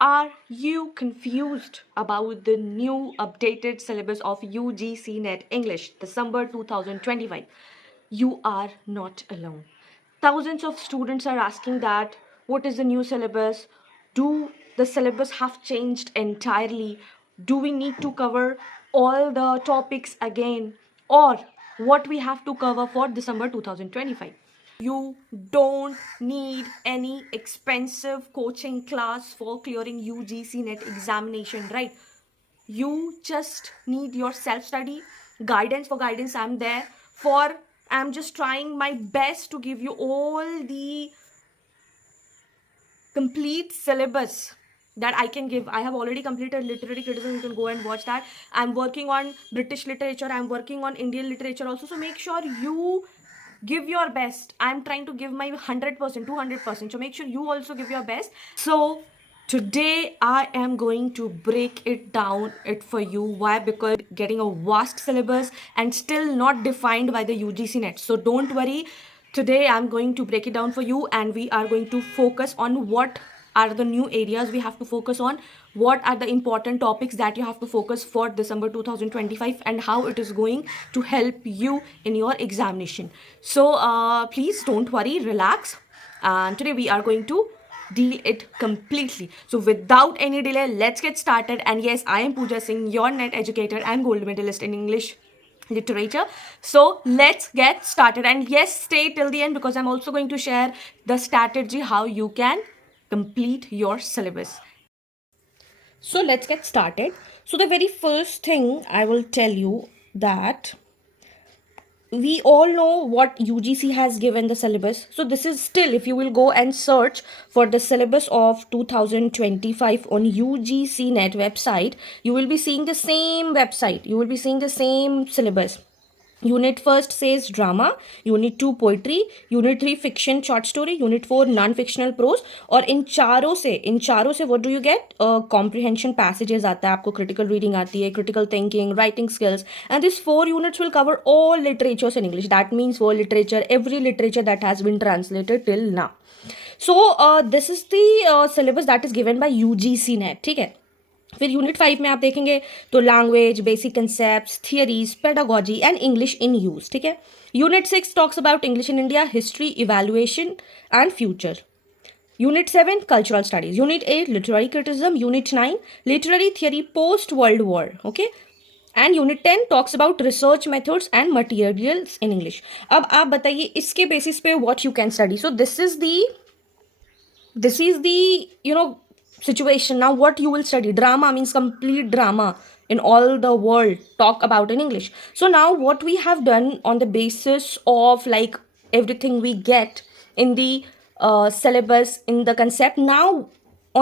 Are you confused about the new updated syllabus of UGC NET English December 2025? You are not alone. Thousands of students are asking that what is the new syllabus? Do the syllabus have changed entirely? Do we need to cover all the topics again? Or what we have to cover for December 2025? You don't need any expensive coaching class for clearing UGC NET examination, right? You just need your self study, guidance. For guidance, I'm there. For I'm just trying my best to give you all the complete syllabus that I can give. I have already completed literary criticism. You can go and watch that. I'm working on British literature. I'm working on Indian literature also. So make sure you give your best. I'm trying to give my 100%, 200%. So make sure you also give your best. So today I am going to break it down it for you. Why? Because getting a vast syllabus and still not defined by the UGC NET. So don't worry. Today I'm going to break it down for you, and we are going to focus on what are the new areas we have to focus on, what are the important topics that you have to focus for December 2025, and how it is going to help you in your examination. So please don't worry, relax, and today we are going to deal it completely. So without any delay, let's get started. And yes, I am Pooja Singh, your NET educator and gold medalist in English literature. So let's get started, and yes, stay till the end because I'm also going to share the strategy how you can complete your syllabus. So let's get started. So the very first thing I will tell you that we all know what UGC has given the syllabus. So this is still, if you will go and search for the syllabus of 2025 on UGC NET website, you will be seeing the same website. You will be seeing the same syllabus. Unit first says drama, unit 2 poetry, unit 3 fiction short story, unit 4 non-fictional prose. और इन चारों से what do you get? Comprehension passages आता है आपको, critical reading आती है, critical thinking, writing skills, and these 4 units will cover all literatures in English. That means world literature, every literature that has been translated till now. So this is the syllabus that is given by UGC NET. ठीक है. फिर unit 5 में आप देखेंगे तो language, basic concept, theories, pedagogy and English in use. ठीक है. Unit 6 talks about English in India, history, evaluation and future. Unit 7 cultural studies. Unit 8 literary criticism. Unit 9 literary theory post world war. Okay. And unit 10 talks about research methods and materials in English. अब आप बताइए इसके basis पे what you can study. So this is the situation. Now what you will study? Drama means complete drama in all the world talk about in English. So now what we have done on the basis of like everything we get in the syllabus, in the concept, now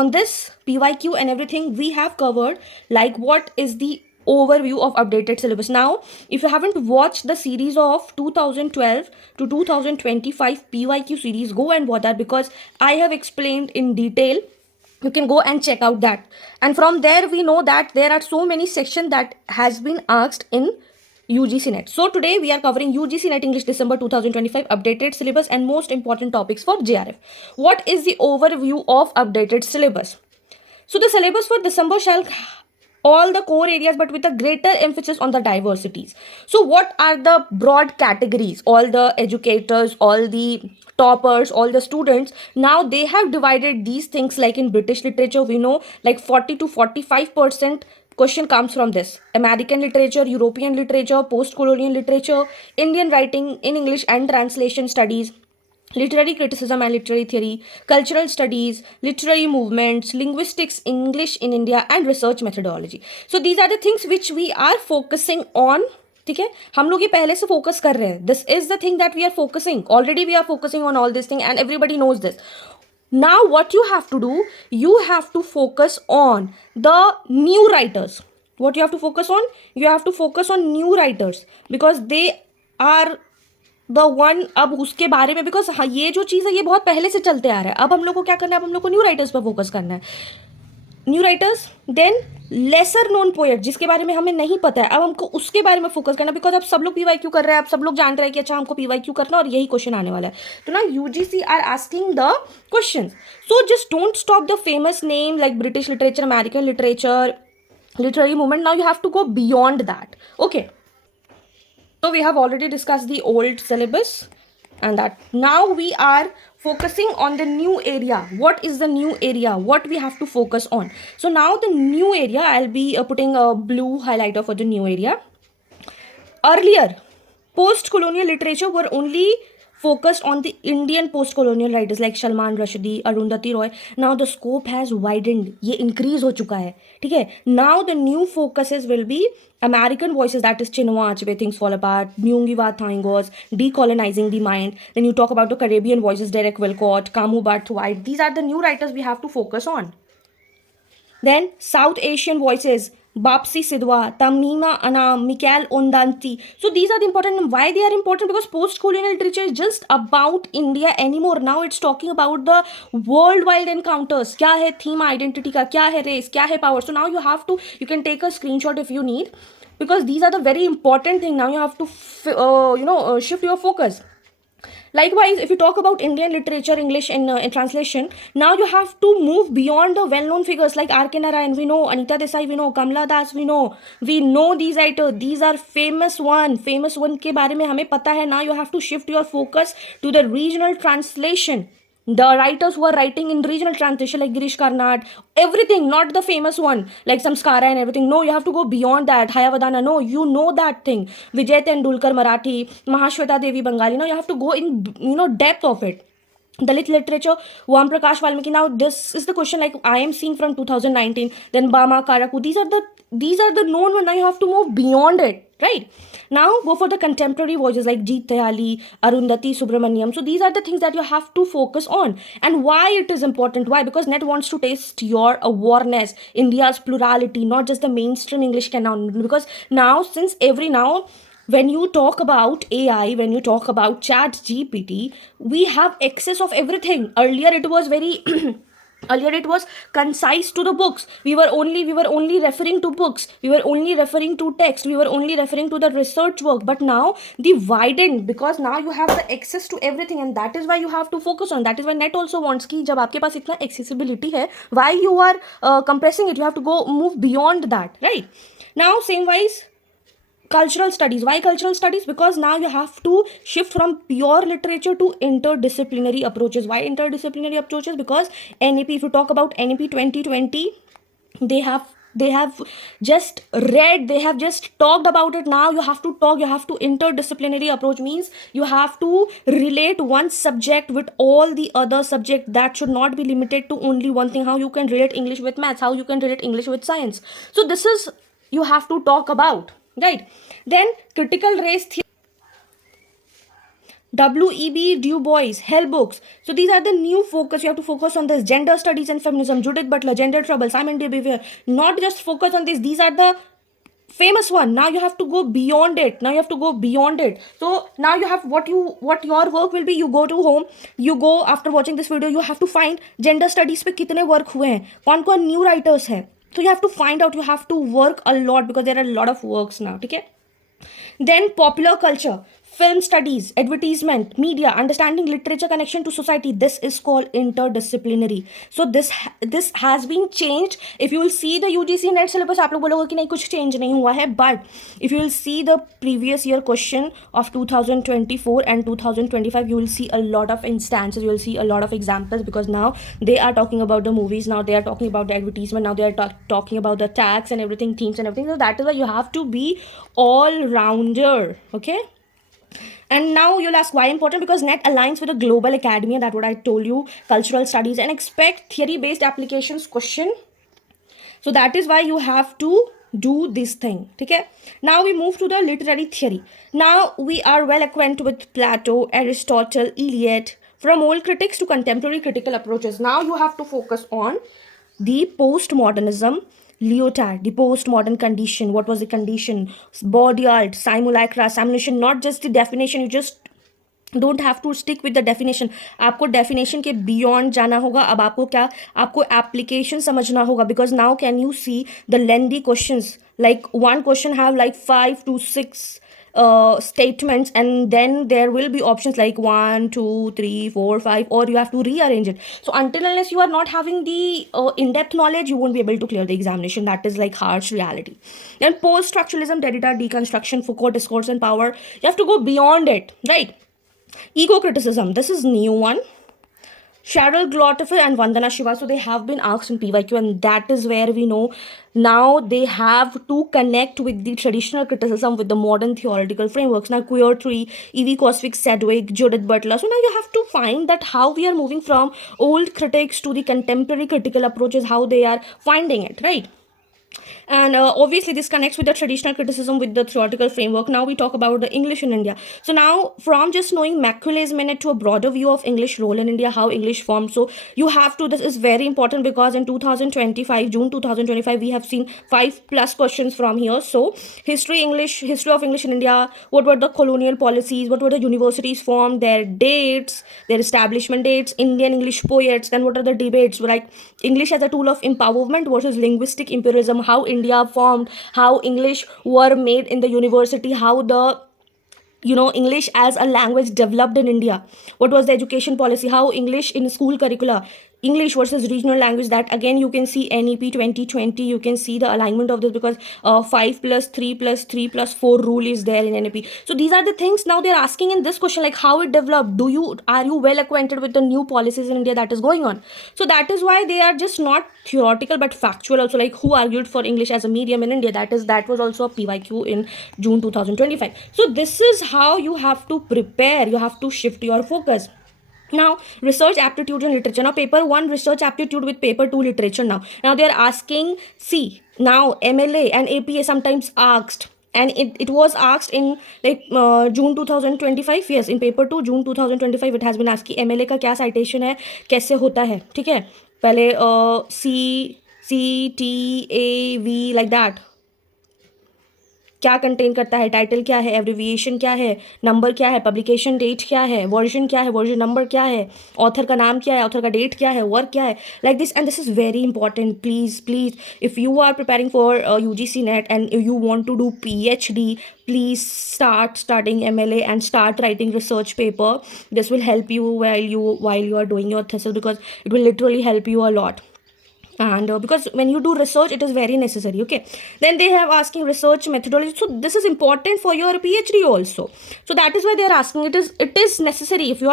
on this PYQ and everything we have covered, like what is the overview of updated syllabus. Now if you haven't watched the series of 2012 to 2025 PYQ series, go and watch that because I have explained in detail. You can go and check out that, and from there we know that there are so many sections that has been asked in UGC NET. So today we are covering UGC NET English December 2025 updated syllabus and most important topics for JRF. What is the overview of updated syllabus? So the syllabus for December shall all the core areas but with a greater emphasis on the diversities. So what are the broad categories? All the educators, all the toppers, all the students, now they have divided these things. Like in British literature we know like 40 to 45% question comes from this: American literature, European literature, post-colonial literature, Indian writing in English and translation studies, literary criticism and literary theory, cultural studies, literary movements, linguistics, English in India, and research methodology. So these are the things which we are focusing on. ठीक है, हम लोग ये पहले से focus कर रहे हैं. This is the thing that we are focusing. Already we are focusing on all this thing and everybody knows this. Now what you have to do, you have to focus on the new writers. What you have to focus on? You have to focus on new writers because they are the one. अब उसके बारे में, because हाँ ये जो चीज़ है ये बहुत पहले से चलते आ रहा है. अब हम लोग को क्या करना है? अब हम लोग को न्यू राइटर्स पर फोकस करना है. New writers, then lesser known poet जिसके बारे में हमें नहीं पता है, अब हमको उसके बारे में फोकस करना, बिकॉज अब सब लोग पीवाईक्यू कर रहे हैं, अब सब लोग जान रहे हैं कि अच्छा हमको पीवाईक्यू करना और यही क्वेश्चन आने वाला है. तो ना UGC are asking the question. So just don't stop the famous name like British literature, American literature, literary movement. Now you have to go beyond that. Okay, so we have already discussed the old syllabus, and that now we are focusing on the new area. What is the new area, what we have to focus on? So now the new area, I'll be putting a blue highlighter for the new area. Earlier post-colonial literature were only focused on the Indian post-colonial writers like Salman Rushdie, Arundhati Roy. Now the scope has widened, ये increase हो चुका है, ठीक है. Now the new focuses will be American voices, that is Chinua Achebe, Things Fall Apart, Myungi Wa Thangos, Decolonizing the Mind. Then you talk about the Caribbean voices, Derek Walcott, Kamu Barthwaite. These are the new writers we have to focus on. Then South Asian voices, Bapsi Sidhwa, Tamima Anam, Mikhail Ondanti. So these are the important. Why they are important? Because post-colonial literature is just about India anymore. Now it's talking about the worldwide encounters. क्या है theme identity का, क्या है race, क्या है power. So now you can take a screenshot if you need, because these are the very important thing. Now you have to shift your focus. Likewise, if you talk about Indian literature, English in translation, now you have to move beyond the well-known figures like R.K. Narayan, we know, Anita Desai, we know, Kamala Das, we know these writers, these are famous one के बारे में हमें पता है. Now you have to shift your focus to the regional translation. The writers who are writing in regional translation like Girish Karnad, everything, not the famous one like Samskara and everything. No, you have to go beyond that. Hayavadana, no, you know that thing. Vijay Tendulkar Marathi, Mahashweta Devi Bengali. No, you have to go in depth of it. Dalit literature, Vam Prakash Valmiki. Now this is the question like I am seeing from 2019. Then Bama Karaku. These are the known ones. Now you have to move beyond it. Right? Now go for the contemporary voices like Jeet Tayali, Arundhati Subramaniam. So these are the things that you have to focus on. And why it is important? Why? Because net wants to taste your awareness, India's plurality, not just the mainstream English canon. Because now, when you talk about AI, when you talk about Chat GPT, we have access of everything. Earlier it was very earlier it was concise to the books. We were only referring to books, we were only referring to text, we were only referring to the research work. But now the widened, because now you have the access to everything, and that is why you have to focus on. That is why net also wants ki jab aapke paas itna accessibility hai, why you are compressing it, you have to go move beyond that, right? Now same wise cultural studies. Why cultural studies? Because now you have to shift from pure literature to interdisciplinary approaches. Why interdisciplinary approaches? Because NEP, if you talk about NEP 2020, they have just read, they have just talked about it. Now you have to interdisciplinary approach means you have to relate one subject with all the other subject. That should not be limited to only one thing. How you can relate English with maths, how you can relate English with science. So this is you have to talk about. Right. Then critical race theory, W.E.B. Du Bois, Hell books. So these are the new focus. You have to focus on this. Gender studies and feminism, Judith Butler, gender trouble, Simon de Beauvoir. Not just focus on this. These are the famous one. Now you have to go beyond it. So now you have what your work will be. You go to home, you go after watching this video, you have to find gender studies पे कितने work हुए हैं, कौन new writers हैं. So you have to find out, you have to work a lot because there are a lot of works now. Okay? Then popular culture, film studies, advertisement, media, understanding literature connection to society. This is called interdisciplinary. So this has been changed. If you will see the UGC net syllabus, आप लोग बोलोगे कि नहीं कुछ change नहीं हुआ है. But if you will see the previous year question of 2024 and 2025, you will see a lot of instances. You will see a lot of examples because now they are talking about the movies. Now they are talking about the advertisement. Now they are talking about the tags and everything, themes and everything. So that is why you have to be all-rounder. Okay? And now you'll ask why important? Because net aligns with the global academia, that's what I told you, cultural studies, and expect theory-based applications question. So that is why you have to do this thing. Okay? Now we move to the literary theory. Now we are well acquainted with Plato, Aristotle, Eliot, from old critics to contemporary critical approaches. Now you have to focus on the postmodernism, Lyotard, the postmodern condition. What was the condition? Baudrillard, simulacra, simulation, not just the definition. You just don't have to stick with the definition. आपको definition के beyond जाना होगा. अब आपको क्या, आपको application समझना होगा. Because now can you see the lengthy questions, like one question have like 5 to 6 statements, and then there will be options like 1 2 3 4 5, or you have to rearrange it. So until unless you are not having the in-depth knowledge, you won't be able to clear the examination. That is like harsh reality. Then post-structuralism, Derrida, deconstruction, Foucault, discourse and power. You have to go beyond it, right? Ego criticism, this is new one. Cheryl Glottifer and Vandana Shiva, so they have been asked in PYQ, and that is where we know now they have to connect with the traditional criticism with the modern theoretical frameworks. Now, Queer 3, Evie Coswick, Sedgwick, Judith Butler. So now you have to find that how we are moving from old critics to the contemporary critical approaches, how they are finding it, right? And obviously this connects with the traditional criticism with the theoretical framework. Now we talk about the English in India. So now from just knowing Macaulay's Minute to a broader view of English role in India, how English formed. So you have to, this is very important because in 2025, June 2025, we have seen 5+ questions from here. So history of English in India, what were the colonial policies, what were the universities formed, their dates, their establishment dates, Indian English poets, then what are the debates, like English as a tool of empowerment versus linguistic imperialism, how India formed, how English were made in the university, how the English as a language developed in India, what was the education policy, how English in school curricula, English versus regional language. That again you can see NEP 2020, you can see the alignment of this, because 5 plus 3 plus 3 plus 4 rule is there in NEP. So these are the things now they're asking in this question, like how it developed. Are you well acquainted with the new policies in India that is going on? So that is why they are just not theoretical but factual also, like who argued for English as a medium in India. That was also a PYQ in June 2025. So this is how you have to prepare, you have to shift your focus. Now research aptitude and literature. Now paper 1 research aptitude with paper 2 literature. Now they are asking, see, now MLA and APA sometimes asked, and it was asked in like June 2025. Yes, in paper 2 June 2025 it has been asked कि MLA का क्या citation है, कैसे होता है. ठीक है, पहले CTAV like that, क्या कंटेन करता है, टाइटल क्या है, एब्रिविएशन क्या है, नंबर क्या है, पब्लिकेशन डेट क्या है, वर्जन क्या है, वर्जन नंबर क्या है, ऑथर का नाम क्या है, ऑथर का डेट क्या है, वर्क क्या है, like this. And this is very important. Please if you are preparing for UGC NET and you want to do PhD, please start studying MLA and start writing research paper. This will help you while you are doing your thesis, because it will literally help you a lot. And because when you do research, it is very necessary. Okay, then they have asking research methodology. So this is important for your PhD also. So that is why they are asking. It is necessary. If you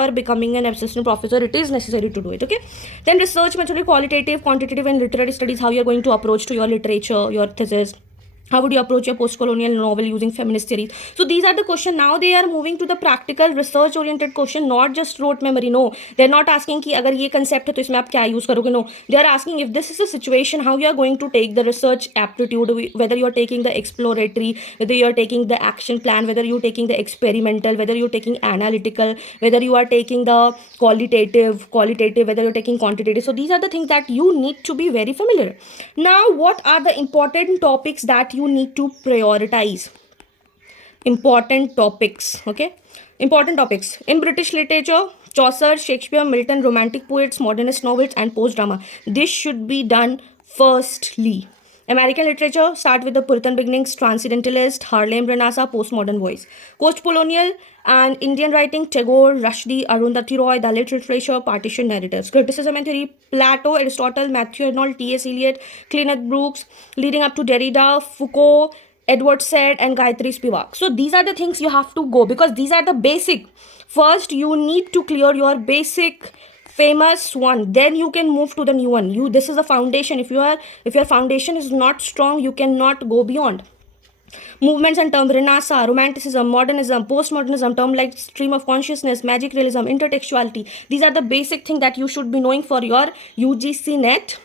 are becoming an assistant professor, it is necessary to do it. Okay, then research methodology, qualitative, quantitative and literary studies, how you are going to approach to your literature, your thesis. How would you approach your post-colonial novel using feminist theories? So these are the questions. Now they are moving to the practical research-oriented question, not just rote memory. No, they're not asking कि अगर ये concept है तो इसमें आप क्या use करोगे. No, they are asking if this is a situation, how you are going to take the research aptitude, whether you are taking the exploratory, whether you are taking the action plan, whether you are taking the experimental, whether you are taking analytical, whether you are taking the qualitative, whether you are taking quantitative. So these are the things that you need to be very familiar. Now, what are the important topics that you need to prioritize? Important topics. Okay, important topics in British literature: Chaucer, Shakespeare, Milton, romantic poets, modernist novels and post drama. This should be done firstly. American literature, start with the Puritan beginnings, Transcendentalist, Harlem Renaissance, postmodern voice. Post-colonial and Indian writing, Tagore, Rushdie, Arundhati Roy, Dalit literature, partition narratives. Criticism and theory, Plato, Aristotle, Matthew Arnold, T.S. Eliot, Kenneth Brooks, leading up to Derrida, Foucault, Edward Said and Gayatri Spivak. So these are the things you have to go, because these are the basic. First, you need to clear your basic famous one, then you can move to the new one. This is a foundation. If your foundation is not strong, you cannot go beyond. Movements and term: Renaissance, Romanticism, Modernism, Postmodernism, term like stream of consciousness, magic realism, intertextuality. These are the basic things that you should be knowing for your UGC NET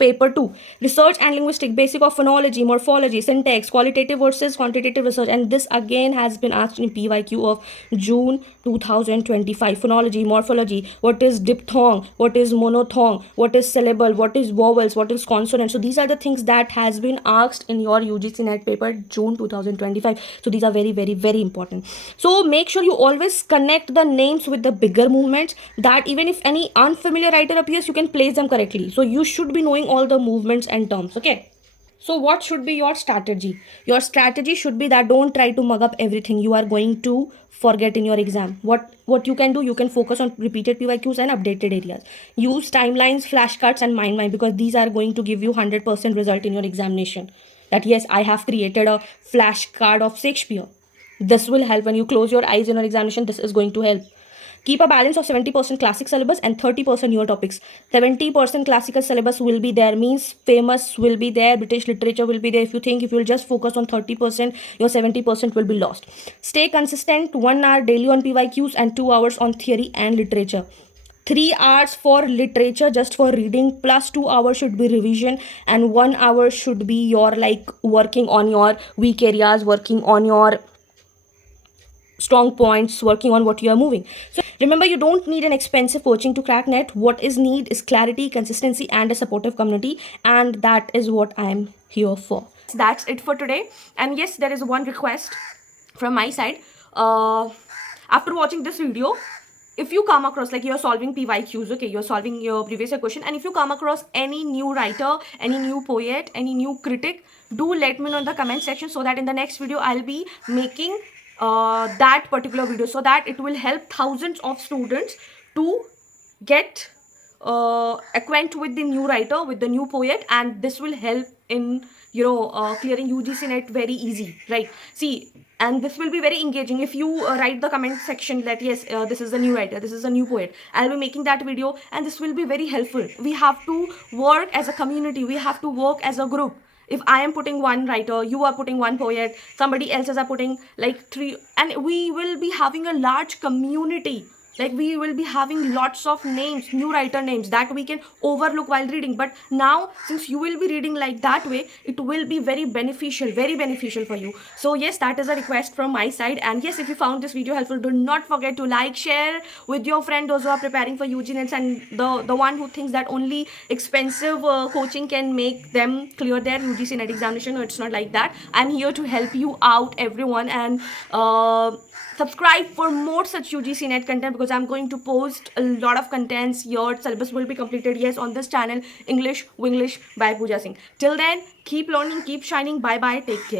Paper 2, Research and Linguistic, Basic of Phonology, Morphology, Syntax, Qualitative versus Quantitative Research. And this again has been asked in PYQ of June 2025. Phonology, Morphology, what is diphthong, what is monophthong, what is syllable, what is vowels, what is consonant. So these are the things that has been asked in your UGC NET paper June 2025. So these are very, very, very important. So make sure you always connect the names with the bigger movements, that even if any unfamiliar writer appears, you can place them correctly. So you should be knowing all the movements and terms. Okay. So what should be your strategy? Your strategy should be that don't try to mug up everything you are going to forget in your exam. What you can do, you can focus on repeated PYQs and updated areas. Use timelines, flashcards, and mind, because these are going to give you 100% result in your examination. That yes, I have created a flashcard of Shakespeare. This will help when you close your eyes in your examination. This is going to help. Keep a balance of 70% classic syllabus and 30% newer topics. 70% classical syllabus will be there, means famous will be there, British literature will be there. If you will just focus on 30%, your 70% will be lost. Stay consistent, 1 hour daily on PYQs and 2 hours on theory and literature. 3 hours for literature, just for reading, plus 2 hours should be revision, and 1 hour should be your like working on your weak areas, working on your strong points, working on what you are moving. So remember, you don't need an expensive coaching to crack NET. What is need is clarity, consistency, and a supportive community, and that is what I am here for. That's it for today. And yes, there is one request from my side. After watching this video, if you come across, like, you're solving PYQs, okay, you're solving your previous year question, and if you come across any new writer, any new poet, any new critic, do let me know in the comment section, so that in the next video I'll be making that particular video, so that it will help thousands of students to get acquainted with the new writer, with the new poet, and this will help in clearing UGC NET very easy, right? See, and this will be very engaging if you write the comment section that yes, this is a new writer, this is a new poet. I'll be making that video, and this will be very helpful. We have to work as a community, we have to work as a group. If I am putting one writer, you are putting one poet, somebody else is putting like 3, and we will be having a large community. Like, we will be having lots of names, new writer names, that we can overlook while reading. But now, since you will be reading like that way, it will be very beneficial for you. So yes, that is a request from my side. And yes, if you found this video helpful, do not forget to like, share with your friend, those who are preparing for UG NETs, and the one who thinks that only expensive coaching can make them clear their UGC NET examination. No, it's not like that. I'm here to help you out, everyone, and subscribe for more such UGC NET content, because I'm going to post a lot of contents. Your syllabus will be completed, yes, on this channel, English Winglish by Pooja Singh. Till then, keep learning, keep shining. Bye bye, take care.